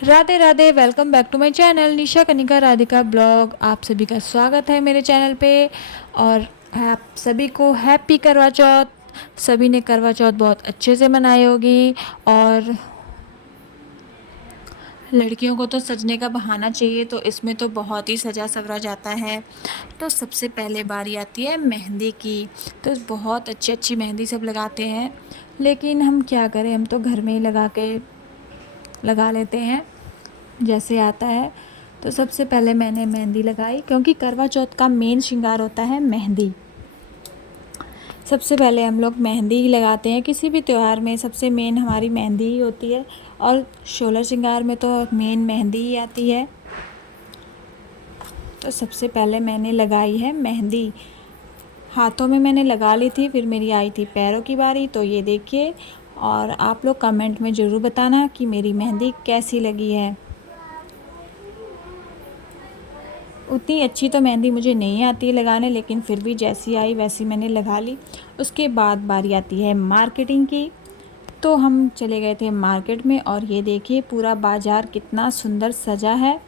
Radhe Radhe. Welcome back to my channel Nisha Kanika Radhika blog. आप सभी का स्वागत है मेरे चैनल पे। और आप सभी को हैप्पी करवा चौथ। सभी ने करवा चौथ बहुत अच्छे से मनाई होगी। और लड़कियों को तो सजने का बहाना चाहिए, तो इसमें तो बहुत ही सजा सवरा जाता है। तो सबसे पहले बारी आती है मेहंदी की। तो बहुत अच्छी अच्छी मेहंदी सब लगाते हैं, लेकिन हम क्या करें, हम तो घर में ही लगा लेते हैं जैसे आता है। तो सबसे पहले मैंने मेहंदी लगाई, क्योंकि करवा चौथ का मेन श्रृंगार होता है मेहंदी। सबसे पहले हम लोग मेहंदी ही लगाते हैं, किसी भी त्यौहार में सबसे मेन हमारी मेहंदी ही होती है। और सोलह श्रृंगार में तो मेन मेहंदी ही आती है। तो सबसे पहले मैंने लगाई है मेहंदी। हाथों में मैंने लगा ली थी, फिर मेरी आई थी पैरों की बारी। तो ये देखिए, और आप लोग कमेंट में ज़रूर बताना कि मेरी मेहंदी कैसी लगी है। उतनी अच्छी तो मेहंदी मुझे नहीं आती है लगाने, लेकिन फिर भी जैसी आई वैसी मैंने लगा ली। उसके बाद बारी आती है मार्केटिंग की। तो हम चले गए थे मार्केट में, और ये देखिए पूरा बाज़ार कितना सुंदर सजा है।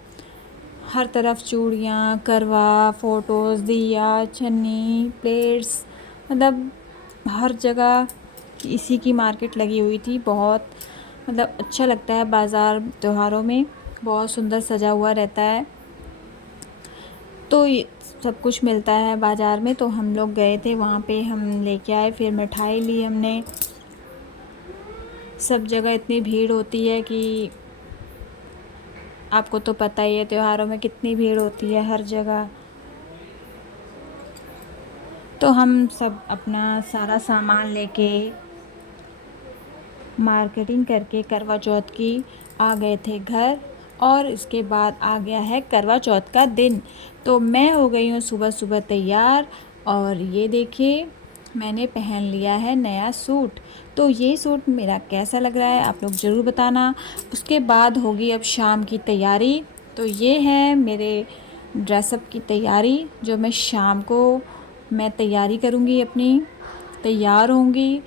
हर तरफ चूड़ियाँ, करवा, फ़ोटोज़, दिया, छन्नी, प्लेट्स, मतलब हर जगह इसी की मार्केट लगी हुई थी। बहुत मतलब अच्छा लगता है बाज़ार त्योहारों में, बहुत सुंदर सजा हुआ रहता है। तो ये सब कुछ मिलता है बाज़ार में। तो हम लोग गए थे वहाँ पे, हम लेके आए, फिर मिठाई ली हमने। सब जगह इतनी भीड़ होती है कि आपको तो पता ही है त्योहारों में कितनी भीड़ होती है हर जगह। तो हम सब अपना सारा सामान लेके मार्केटिंग करके करवा चौथ की आ गए थे घर। और इसके बाद आ गया है करवा चौथ का दिन। तो मैं हो गई हूँ सुबह सुबह तैयार। और ये देखिए, मैंने पहन लिया है नया सूट। तो ये सूट मेरा कैसा लग रहा है आप लोग ज़रूर बताना। उसके बाद होगी अब शाम की तैयारी। तो ये है मेरे ड्रेसअप की तैयारी, जो मैं शाम को मैं तैयारी करूँगी अपनी, तैयार होंगी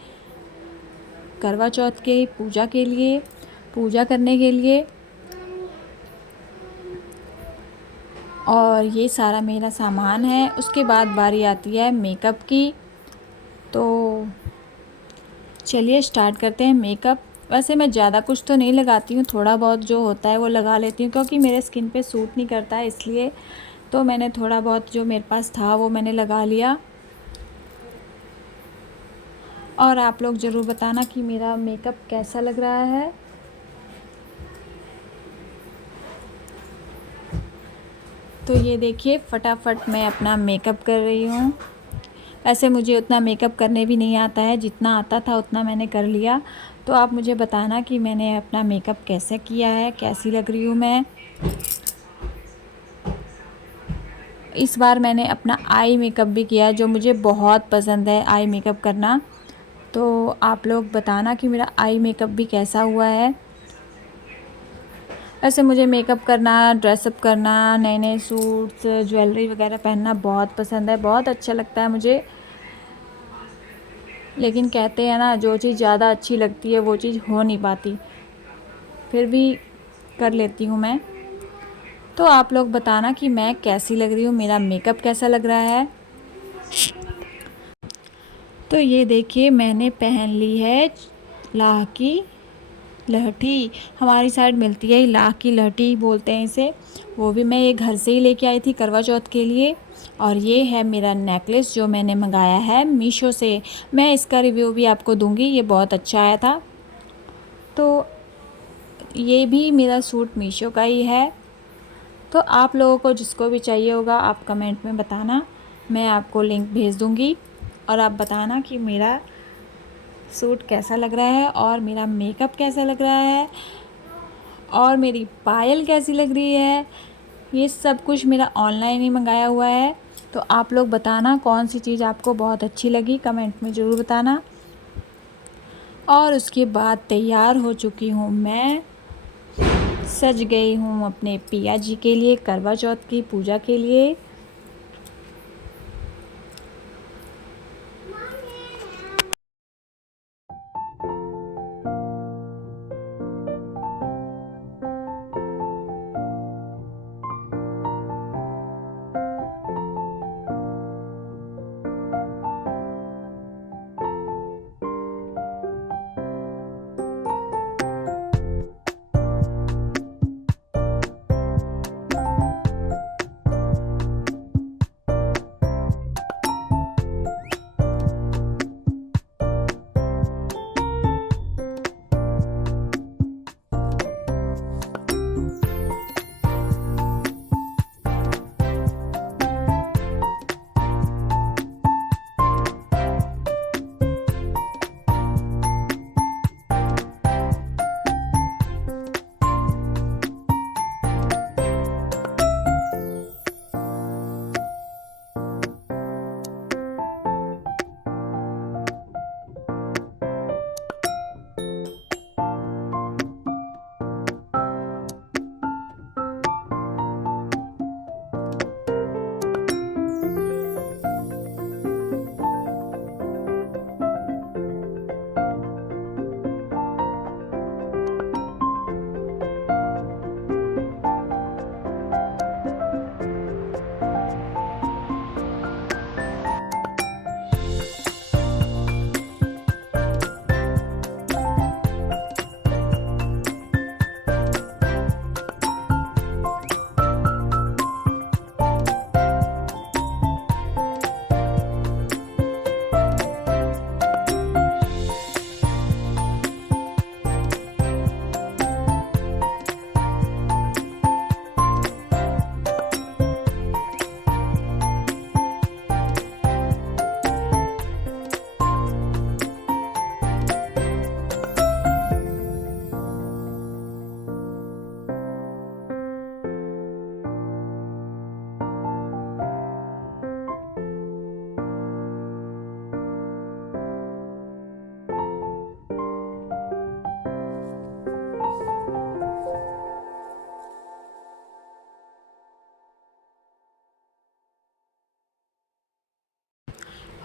करवा चौथ के पूजा के लिए, पूजा करने के लिए। और ये सारा मेरा सामान है। उसके बाद बारी आती है मेकअप की। तो चलिए स्टार्ट करते हैं मेकअप। वैसे मैं ज़्यादा कुछ तो नहीं लगाती हूँ, थोड़ा बहुत जो होता है वो लगा लेती हूँ, क्योंकि मेरे स्किन पे सूट नहीं करता है इसलिए। तो मैंने थोड़ा बहुत जो मेरे पास था वो मैंने लगा लिया। और आप लोग ज़रूर बताना कि मेरा मेकअप कैसा लग रहा है। तो ये देखिए, फटाफट मैं अपना मेकअप कर रही हूँ। वैसे मुझे उतना मेकअप करने भी नहीं आता है, जितना आता था उतना मैंने कर लिया। तो आप मुझे बताना कि मैंने अपना मेकअप कैसे किया है, कैसी लग रही हूँ मैं। इस बार मैंने अपना आई मेकअप भी किया, जो मुझे बहुत पसंद है आई मेकअप करना। तो आप लोग बताना कि मेरा आई मेकअप भी कैसा हुआ है। वैसे मुझे मेकअप करना, ड्रेसअप करना, नए नए सूट्स, ज्वेलरी वगैरह पहनना बहुत पसंद है, बहुत अच्छा लगता है मुझे। लेकिन कहते हैं ना, जो चीज़ ज़्यादा अच्छी लगती है वो चीज़ हो नहीं पाती, फिर भी कर लेती हूँ मैं। तो आप लोग बताना कि मैं कैसी लग रही हूँ, मेरा मेकअप कैसा लग रहा है। तो ये देखिए, मैंने पहन ली है लाह की लहठी। हमारी साइड मिलती है, लाह की लहठी बोलते हैं इसे। वो भी मैं ये घर से ही लेके आई थी करवा चौथ के लिए। और ये है मेरा नेकलेस, जो मैंने मंगाया है मीशो से। मैं इसका रिव्यू भी आपको दूंगी, ये बहुत अच्छा आया था। तो ये भी मेरा सूट मीशो का ही है। तो आप लोगों को जिसको भी चाहिए होगा आप कमेंट में बताना, मैं आपको लिंक भेज दूंगी। और आप बताना कि मेरा सूट कैसा लग रहा है, और मेरा मेकअप कैसा लग रहा है, और मेरी पायल कैसी लग रही है। ये सब कुछ मेरा ऑनलाइन ही मंगाया हुआ है। तो आप लोग बताना कौन सी चीज़ आपको बहुत अच्छी लगी, कमेंट में ज़रूर बताना। और उसके बाद तैयार हो चुकी हूँ मैं, सज गई हूँ अपने पिया जी के लिए, करवा चौथ की पूजा के लिए।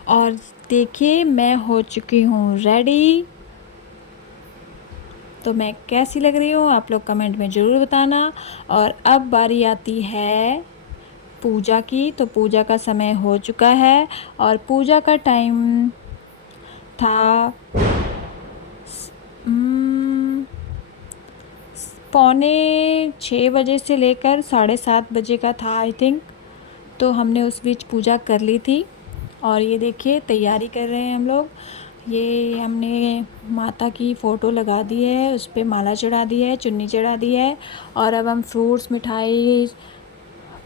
और देखिए मैं हो चुकी हूँ रेडी। तो मैं कैसी लग रही हूँ आप लोग कमेंट में ज़रूर बताना। और अब बारी आती है पूजा की। तो पूजा का समय हो चुका है और पूजा का टाइम था 5:45 से लेकर 7:30 बजे का था आई थिंक। तो हमने उस बीच पूजा कर ली थी। और ये देखिए तैयारी कर रहे हैं हम लोग। ये हमने माता की फ़ोटो लगा दी है, उस पर माला चढ़ा दी है, चुन्नी चढ़ा दी है। और अब हम फ्रूट्स मिठाई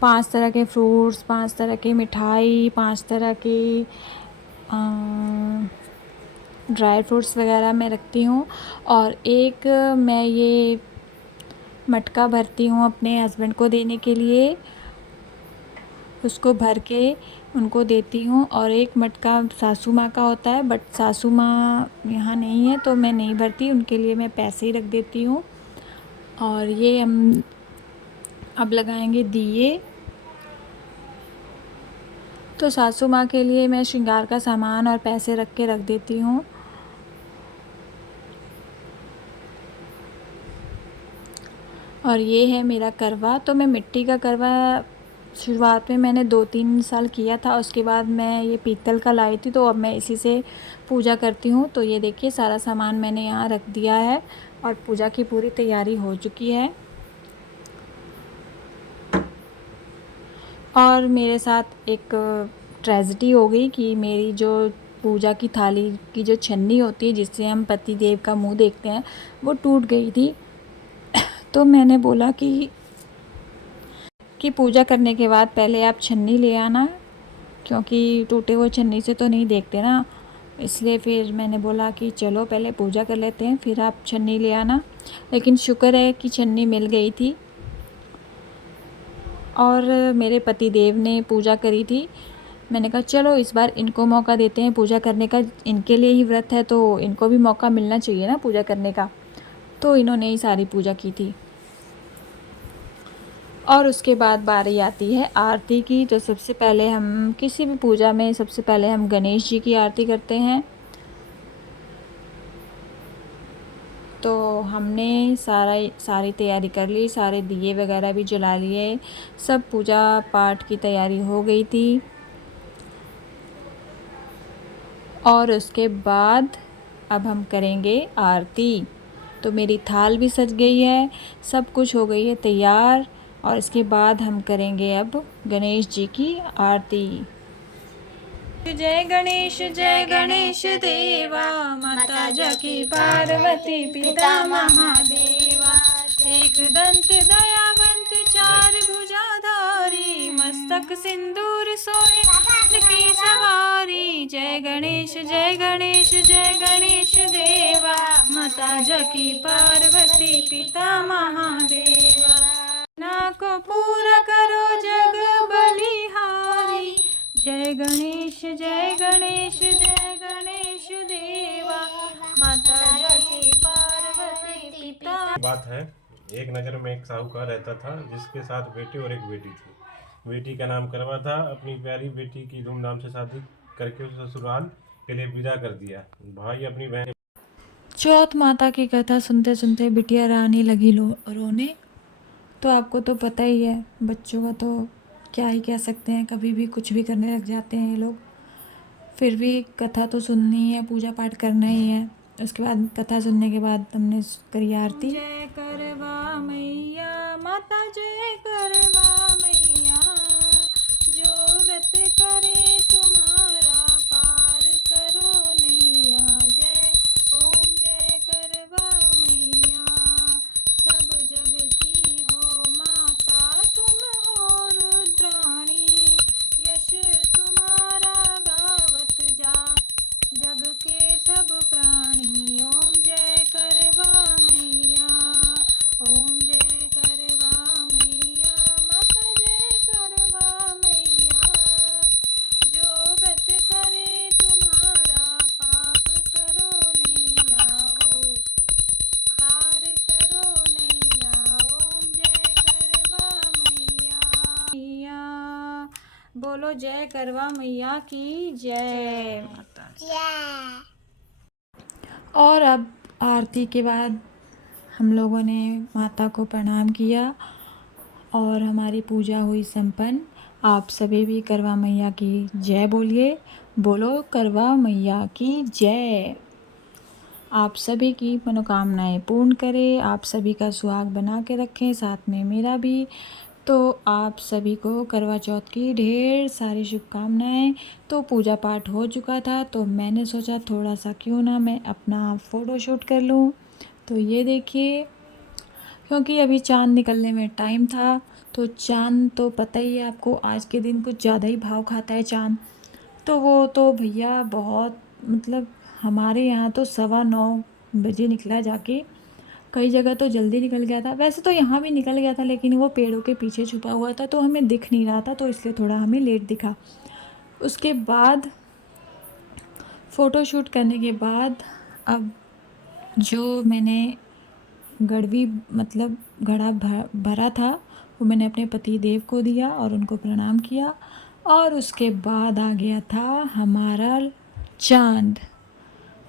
5 तरह के फ्रूट्स, 5 तरह की मिठाई, 5 तरह की ड्राई फ्रूट्स वगैरह मैं रखती हूँ। और एक मैं ये मटका भरती हूँ अपने हस्बैंड को देने के लिए, उसको भर के उनको देती हूँ। और एक मटका सासू माँ का होता है, बट सासू माँ यहाँ नहीं है तो मैं नहीं भरती, उनके लिए मैं पैसे ही रख देती हूँ। और ये हम अब लगाएंगे दिए। तो सासू माँ के लिए मैं श्रृंगार का सामान और पैसे रख के रख देती हूँ। और ये है मेरा करवा। तो मैं मिट्टी का करवा शुरुआत में मैंने 2-3 साल किया था, उसके बाद मैं ये पीतल का लाई थी, तो अब मैं इसी से पूजा करती हूँ। तो ये देखिए सारा सामान मैंने यहाँ रख दिया है और पूजा की पूरी तैयारी हो चुकी है। और मेरे साथ एक ट्रेजेडी हो गई कि मेरी जो पूजा की थाली की जो छन्नी होती है जिससे हम पति देव का मुंह देखते हैं, वो टूट गई थी। तो मैंने बोला कि पूजा करने के बाद पहले आप छन्नी ले आना, क्योंकि टूटे हुए छन्नी से तो नहीं देखते ना। इसलिए फिर मैंने बोला कि चलो पहले पूजा कर लेते हैं, फिर आप छन्नी ले आना। लेकिन शुक्र है कि छन्नी मिल गई थी। और मेरे पति देव ने पूजा करी थी। मैंने कहा चलो इस बार इनको मौका देते हैं पूजा करने का, इनके लिए ही व्रत है तो इनको भी मौका मिलना चाहिए ना पूजा करने का। तो इन्होंने ही सारी पूजा की थी। और उसके बाद बारी आती है आरती की। तो सबसे पहले हम किसी भी पूजा में सबसे पहले हम गणेश जी की आरती करते हैं। तो हमने सारी तैयारी कर ली, सारे दिए वगैरह भी जला लिए, सब पूजा पाठ की तैयारी हो गई थी। और उसके बाद अब हम करेंगे आरती। तो मेरी थाल भी सज गई है, सब कुछ हो गई है तैयार। और इसके बाद हम करेंगे अब गणेश जी की आरती। जय गणेश देवा, माता जकी पार्वती पिता महादेवा। एक दंत दयावंत चार भुजाधारी, मस्तक सिंदूर सोए की सवारी। जय गणेश जय गणेश जय गणेश देवा, माता जकी पार्वती पिता महादेवा। ना को पूरा करो जग बलिहारी। जय गणेश जय गणेश देवा, माता जकी पार्वती पिता। बात है, एक नगर में एक साहूकार रहता था जिसके साथ बेटे और एक बेटी थी। बेटी का नाम करवा था। अपनी प्यारी बेटी की धूमधाम से शादी करके उसे ससुराल के लिए विदा कर दिया। भाई अपनी बहन चौथ माता की कथा सुनते सुनते बिटिया रानी लगी रोने। तो आपको तो पता ही है, बच्चों का तो क्या ही कह सकते हैं, कभी भी कुछ भी करने लग जाते हैं ये लोग। फिर भी कथा तो सुननी ही है, पूजा पाठ करना ही है। उसके बाद कथा सुनने के बाद हमने करी आरती। जय करवा मैया माता, जय करवा मैया, जो व्रत करे तुम्हारा पार करो नैया। जय ओम जय करवा मैया, सब जग की हो माता तुम हो रुद्राणी। यश तुम्हारा गावत जा जग के सब प्राणी। ओम जय करवा मैया, ओम जय करवा मैया। बोलो जय करवा मैया की जय माता। और अब आरती के बाद हम लोगों ने माता को प्रणाम किया और हमारी पूजा हुई संपन्न। आप सभी भी करवा मैया की जय बोलिए। बोलो करवा मैया की जय। आप सभी की मनोकामनाएं पूर्ण करे, आप सभी का सुहाग बना के रखें, साथ में मेरा भी। तो आप सभी को करवा चौथ की ढेर सारी शुभकामनाएं। तो पूजा पाठ हो चुका था तो मैंने सोचा थोड़ा सा क्यों ना मैं अपना फ़ोटो शूट कर लूँ। तो ये देखिए, क्योंकि अभी चाँद निकलने में टाइम था। तो चाँद तो पता ही है आपको, आज के दिन कुछ ज़्यादा ही भाव खाता है चाँद। तो वो तो भैया बहुत मतलब हमारे यहाँ तो 9:15 बजे निकला जाके, कई जगह तो जल्दी निकल गया था। वैसे तो यहाँ भी निकल गया था लेकिन वो पेड़ों के पीछे छुपा हुआ था तो हमें दिख नहीं रहा था, तो इसलिए थोड़ा हमें लेट दिखा। उसके बाद फ़ोटो शूट करने के बाद अब जो मैंने गड़वी मतलब घड़ा भरा था वो मैंने अपने पति देव को दिया और उनको प्रणाम किया। और उसके बाद आ गया था हमारा चाँद,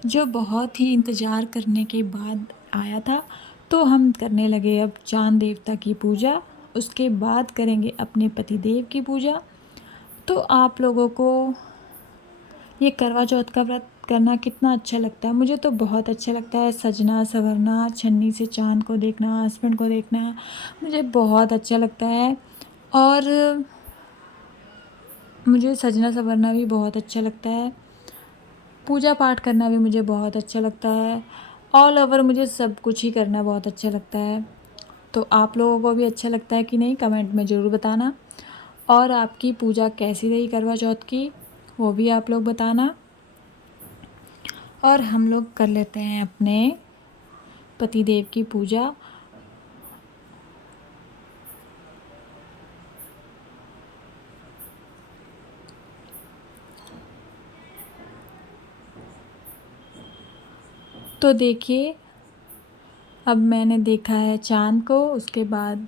जो बहुत ही इंतज़ार करने के बाद आया था। तो हम करने लगे अब चाँद देवता की पूजा, उसके बाद करेंगे अपने पति देव की पूजा। तो आप लोगों को ये करवा चौथ का व्रत करना कितना अच्छा लगता है? मुझे तो बहुत अच्छा लगता है। सजना संवरना, छन्नी से चाँद को देखना, हस्बैंड को देखना, मुझे बहुत अच्छा लगता है। और मुझे सजना संवरना भी बहुत अच्छा लगता है। पूजा पाठ करना भी मुझे बहुत अच्छा लगता है। ऑल ओवर मुझे सब कुछ ही करना बहुत अच्छा लगता है। तो आप लोगों को भी अच्छा लगता है कि नहीं, कमेंट में ज़रूर बताना। और आपकी पूजा कैसी रही करवा चौथ की, वो भी आप लोग बताना। और हम लोग कर लेते हैं अपने पतिदेव की पूजा। तो देखिए, अब मैंने देखा है चाँद को, उसके बाद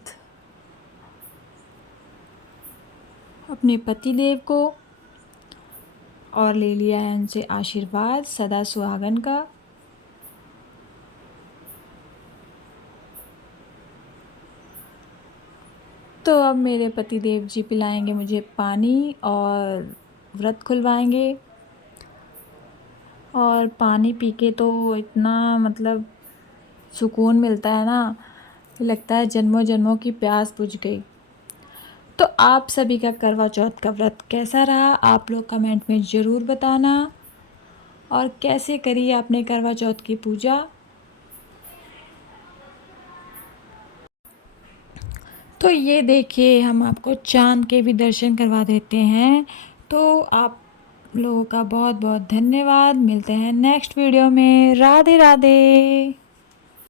अपने पतिदेव को और ले लिया है उनसे आशीर्वाद सदा सुहागन का। तो अब मेरे पतिदेव जी पिलाएंगे मुझे पानी और व्रत खुलवाएंगे। और पानी पी के तो इतना मतलब सुकून मिलता है ना, लगता है जन्मों जन्मों की प्यास बुझ गई। तो आप सभी का करवा चौथ का व्रत कैसा रहा, आप लोग कमेंट में ज़रूर बताना। और कैसे करी आपने करवा चौथ की पूजा। तो ये देखिए, हम आपको चाँद के भी दर्शन करवा देते हैं। तो आप लोगों का बहुत बहुत धन्यवाद। मिलते हैं नेक्स्ट वीडियो में। राधे राधे।